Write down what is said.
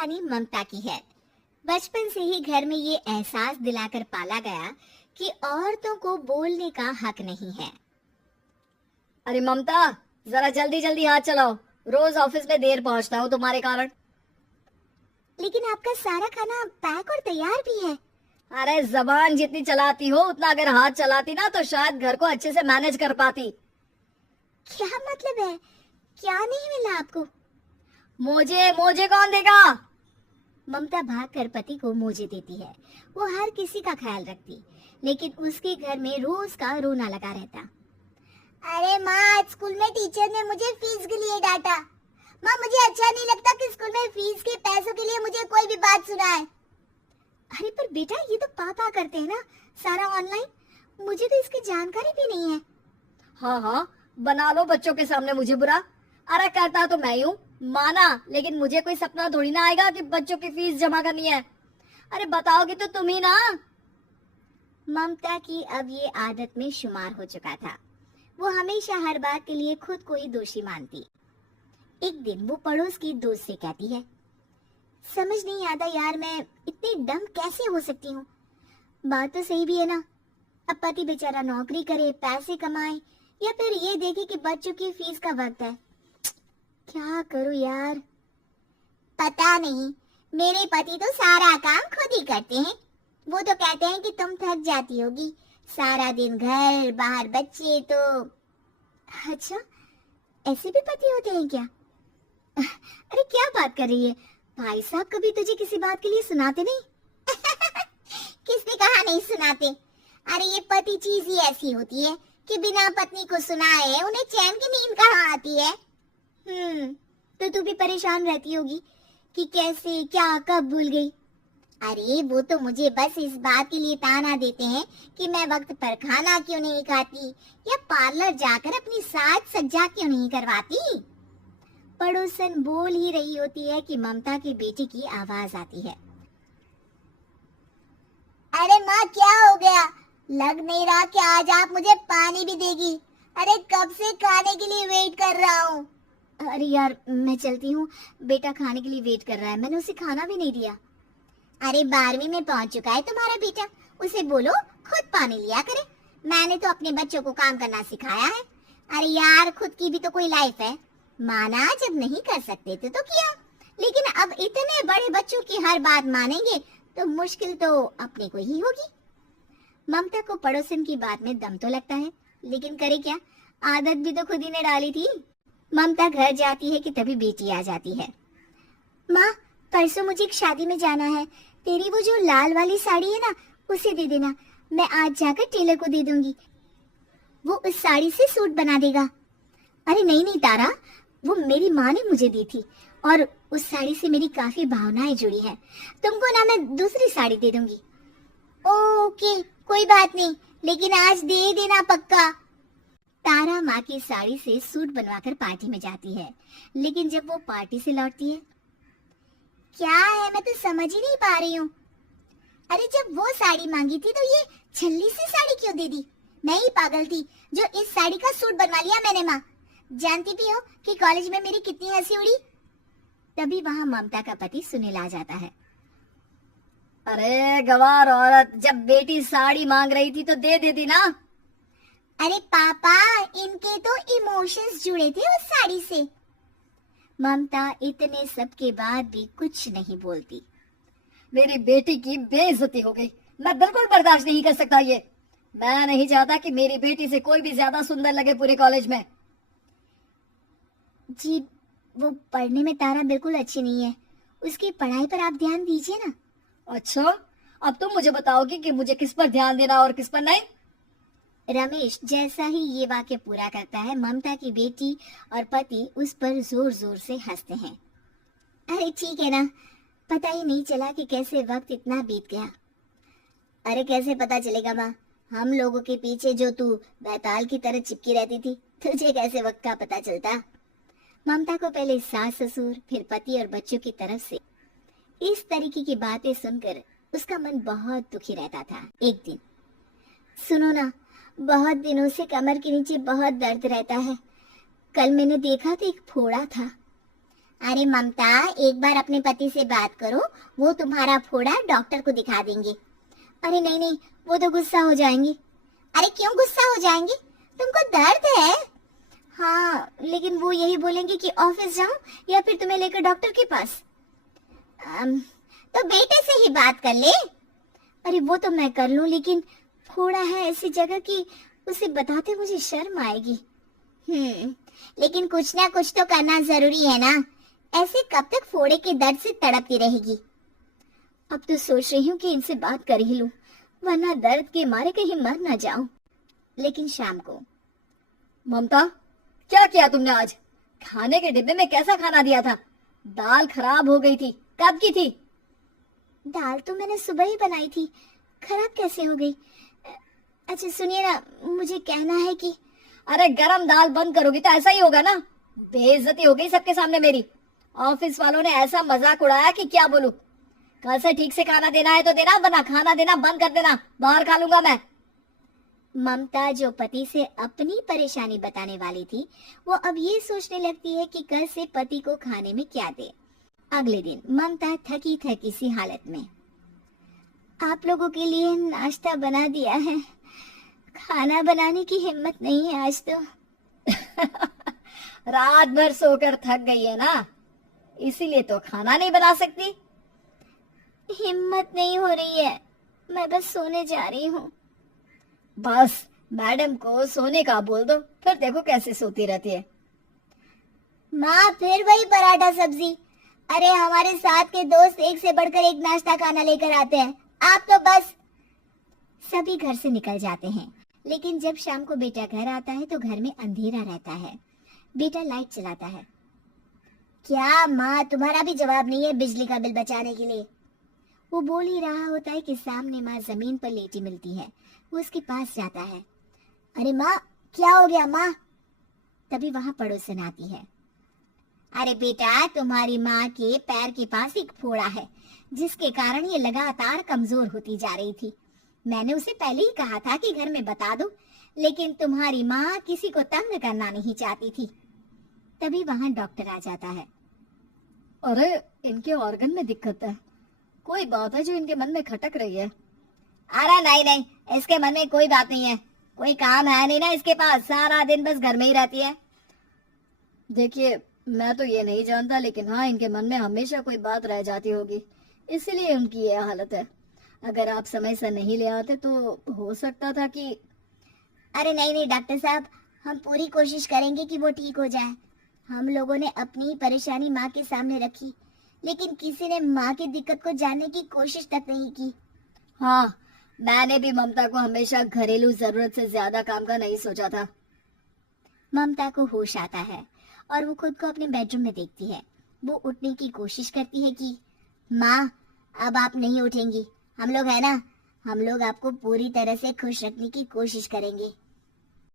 कहानी ममता की है। बचपन से ही घर में ये एहसास दिलाकर पाला गया कि औरतों को बोलने का हक नहीं है। अरे ममता, जरा जल्दी जल्दी हाथ चलाओ। रोज ऑफिस में देर पहुंचता हूँ तुम्हारे कारण। लेकिन आपका सारा खाना पैक और तैयार भी है। अरे जबान जितनी चलाती हो उतना अगर हाथ चलाती ना तो शायद घर को अच्छे से मैनेज कर पाती। क्या मतलब है? क्या नहीं मिला आपको? मोजे मोजे कौन देगा? ममता भागकर पति को मोजे देती है। वो हर किसी का ख्याल रखती, लेकिन उसके घर में रोज का रोना लगा रहता। अरे माँ, आज स्कूल में टीचर ने मुझे फीस के लिए डांटा। माँ, मुझे अच्छा नहीं लगता कि स्कूल में फीस के पैसों के लिए मुझे कोई भी बात सुनाए। अरे पर बेटा, ये तो पापा करते हैं ना, सारा ऑनलाइन। मुझे तो इसकी जानकारी भी नहीं है। हाँ हाँ, बना लो बच्चों के सामने मुझे बुरा। अरे करता तो मैं ही हूँ, माना, लेकिन मुझे कोई सपना थोड़ी ना आएगा कि बच्चों की फीस जमा करनी है। अरे बताओगी तो तुम ही ना। ममता की अब ये आदत में शुमार हो चुका था। वो हमेशा हर बात के लिए खुद को ही दोषी मानती। एक दिन वो पड़ोस की दोस्त से कहती है, समझ नहीं आता यार, मैं इतनी डम कैसे हो सकती हूँ। बात तो सही भी है ना। अब पति बेचारा नौकरी करे, पैसे कमाए, या फिर ये देखे कि बच्चों की फीस का वक्त है। क्या करूँ यार। पता नहीं, मेरे पति तो सारा काम खुद ही करते हैं। वो तो कहते हैं कि तुम थक जाती होगी, सारा दिन घर बाहर बच्चे। तो अच्छा, ऐसे भी पति होते हैं क्या? अरे क्या बात कर रही है भाई साहब, कभी तुझे किसी बात के लिए सुनाते नहीं? किसने कहा नहीं सुनाते? अरे ये पति चीज ही ऐसी होती है कि बिना पत्नी को सुनाए उन्हें चैन की नींद कहाँ आती है। तो तू भी परेशान रहती होगी कि कैसे क्या कब भूल गई। अरे वो तो मुझे बस इस बात के लिए ताना देते हैं कि मैं वक्त पर खाना क्यों नहीं खाती या पार्लर जाकर अपनी साज सज्जा क्यों नहीं करवाती। पड़ोसन बोल ही रही होती है कि ममता की बेटी की आवाज आती है। अरे माँ, क्या हो गया? लग नहीं रहा कि आज आप मुझे पानी भी देगी। अरे कब से खाने के लिए वेट कर रहा हूँ। अरे यार, मैं चलती हूँ, बेटा खाने के लिए वेट कर रहा है, मैंने उसे खाना भी नहीं दिया। अरे 12वीं में पहुंच चुका है तुम्हारा बेटा, उसे बोलो खुद पानी लिया करे। मैंने तो अपने बच्चों को काम करना सिखाया है। अरे यार, खुद की भी तो कोई लाइफ है। माना जब नहीं कर सकते थे तो किया, लेकिन अब इतने बड़े बच्चों की हर बात मानेंगे तो मुश्किल तो अपने को ही होगी। ममता को पड़ोसन की बात में दम तो लगता है, लेकिन करे क्या, आदत भी तो खुद ही ने डाली थी। ममता घर जाती है कि तभी बेटी आ जाती है। माँ, परसों मुझे एक शादी में जाना है, तेरी वो जो लाल वाली साड़ी है ना, उसे दे देना। मैं आज जाकर टेलर को दे दूंगी, वो उस साड़ी से सूट बना देगा। अरे नहीं नहीं तारा, वो मेरी माँ ने मुझे दी थी और उस साड़ी से मेरी काफी भावनाएं जुड़ी हैं। तुमको ना मैं दूसरी साड़ी दे दूंगी। ओके, कोई बात नहीं, लेकिन आज दे देना पक्का। तारा माँ की साड़ी से सूट बनवाकर पार्टी में जाती है, लेकिन जब वो पार्टी से लौटती है, क्या है, मैं तो समझ ही नहीं पा रही हूँ। अरे जब वो साड़ी मांगी थी तो ये छल्ली सी साड़ी क्यों दे दी? मैं ही पागल थी जो इस साड़ी का सूट बनवा लिया मैंने। माँ, जानती भी हो कि कॉलेज में मेरी कितनी हंसी उड़ी। तभी वहाँ ममता का पति सुनील आ जाता है। अरे गवार औरत, जब बेटी साड़ी मांग रही थी तो दे देती ना। अरे पापा, इनके तो इमोशंस जुड़े थे उस साड़ी से। ममता इतने सब के बाद भी कुछ नहीं बोलती। मेरी बेटी की बेइज्जती हो गई, मैं बिल्कुल बर्दाश्त नहीं कर सकता ये। मैं नहीं चाहता कि मेरी बेटी से कोई भी ज्यादा सुंदर लगे पूरे कॉलेज में। जी, वो पढ़ने में तारा बिल्कुल अच्छी नहीं है, उसकी पढ़ाई पर आप ध्यान दीजिए ना। अच्छा, अब तुम मुझे बताओगी कि मुझे किस पर ध्यान देना और किस पर नहीं? रमेश जैसा ही ये वाक्य पूरा करता है, ममता की बेटी और पति उस पर जोर जोर से हंसते हैं। अरे ठीक है ना, पता ही नहीं चला कि कैसे वक्त इतना बीत गया। अरे कैसे पता चलेगा माँ, हम लोगों के पीछे जो तू बैताल की तरह चिपकी रहती थी, तुझे कैसे वक्त का पता चलता। ममता को पहले सास ससुर, फिर पति और बच्चों की तरफ से इस तरीके की बातें सुनकर उसका मन बहुत दुखी रहता था। एक दिन, सुनो ना, बहुत दिनों से कमर के नीचे बहुत दर्द रहता है। कल मैंने देखा तो एक फोड़ा था। अरे ममता, एक बार अपने पति से बात करो, वो तुम्हारा फोड़ा डॉक्टर को दिखा देंगे। अरे नहीं नहीं, वो तो गुस्सा हो जाएंगे। अरे क्यों गुस्सा हो जाएंगे? तुमको दर्द है? हाँ, लेकिन वो यही बोलेंगे कि ऑफिस जाऊं या फिर तुम्हें लेकर डॉक्टर के पास। तो बेटे से ही बात कर ले। अरे वो तो मैं कर लूं, लेकिन फोड़ा है ऐसी जगह कि उसे बताते मुझे शर्म आएगी। लेकिन कुछ ना कुछ तो करना जरूरी है ना। ऐसे कब तक फोड़े के दर्द से तड़पती रहेगी? अब तो सोच रही हूँ कि इनसे बात कर ही लूं, वरना दर्द के मारे कहीं मर ना जाऊं। लेकिन शाम को। ममता, क्या किया तुमने आज? खाने के डिब्बे में कैसा खाना दिया था? दाल खराब हो गई थी। कब की थी? दाल तो मैंने सुबह ही बनाई थी, खराब कैसे हो गई? अच्छा सुनिए ना, मुझे कहना है कि अरे गरम दाल बंद करोगी तो ऐसा ही होगा ना। बेइज्जती हो गई सबके सामने मेरी। ऑफिस वालों ने ऐसा मजाक उड़ाया कि क्या बोलूं। कल से ठीक से खाना देना है तो देना, वरना खाना देना बंद कर देना। बाहर खा लूंगा मैं। ममता, जो पति से अपनी परेशानी बताने वाली थी, वो अब ये सोचने लगती है कि कल से पति को खाने में क्या दे। अगले दिन ममता थकी थकी सी हालत में, आप लोगों के लिए नाश्ता बना दिया है, खाना बनाने की हिम्मत नहीं है आज तो। रात भर सोकर थक गई है ना, इसीलिए तो खाना नहीं बना सकती। हिम्मत नहीं हो रही है, मैं बस सोने जा रही हूँ। बस मैडम को सोने का बोल दो, फिर देखो कैसे सोती रहती है। माँ, फिर वही पराठा सब्जी। अरे हमारे साथ के दोस्त एक से बढ़कर एक नाश्ता खाना लेकर आते हैं, आप तो बस। सभी घर से निकल जाते हैं, लेकिन जब शाम को बेटा घर आता है तो घर में अंधेरा रहता है। बेटा लाइट चलाता है। क्या माँ, तुम्हारा भी जवाब नहीं है बिजली का बिल बचाने के लिए? वो बोल ही रहा होता है कि सामने माँ जमीन पर लेटी मिलती है। वो उसके पास जाता है। अरे माँ, क्या हो गया माँ? तभी वहां पड़ोसन आती है। अरे बेटा, तुम्हारी माँ के पैर के पास एक फोड़ा है, जिसके कारण ये लगातार कमजोर होती जा रही थी। मैंने उसे पहले ही कहा था कि घर में बता दो, लेकिन तुम्हारी माँ किसी को तंग करना नहीं चाहती थी। तभी वहां डॉक्टर आ जाता है। अरे इनके ऑर्गन में दिक्कत है, कोई बात है जो इनके मन में खटक रही है। अरे नहीं नहीं, इसके मन में कोई बात नहीं है, कोई काम है नहीं ना इसके पास, सारा दिन बस घर में ही रहती है। देखिए, मैं तो ये नहीं जानता, लेकिन हाँ, इनके मन में हमेशा कोई बात रह जाती होगी, इसीलिए उनकी ये हालत है। अगर आप समय से नहीं ले आते तो हो सकता था कि। अरे नहीं नहीं डॉक्टर साहब, हम पूरी कोशिश करेंगे कि वो ठीक हो जाए। हम लोगों ने अपनी परेशानी माँ के सामने रखी, लेकिन किसी ने माँ की दिक्कत को जानने की कोशिश तक नहीं की। हाँ, मैंने भी ममता को हमेशा घरेलू जरूरत से ज्यादा काम का नहीं सोचा था। ममता को होश आता है और वो खुद को अपने बेडरूम में देखती है। वो उठने की कोशिश करती है कि माँ, अब आप नहीं उठेंगी, हम लोग है ना, हम लोग आपको पूरी तरह से खुश रखने की कोशिश करेंगे।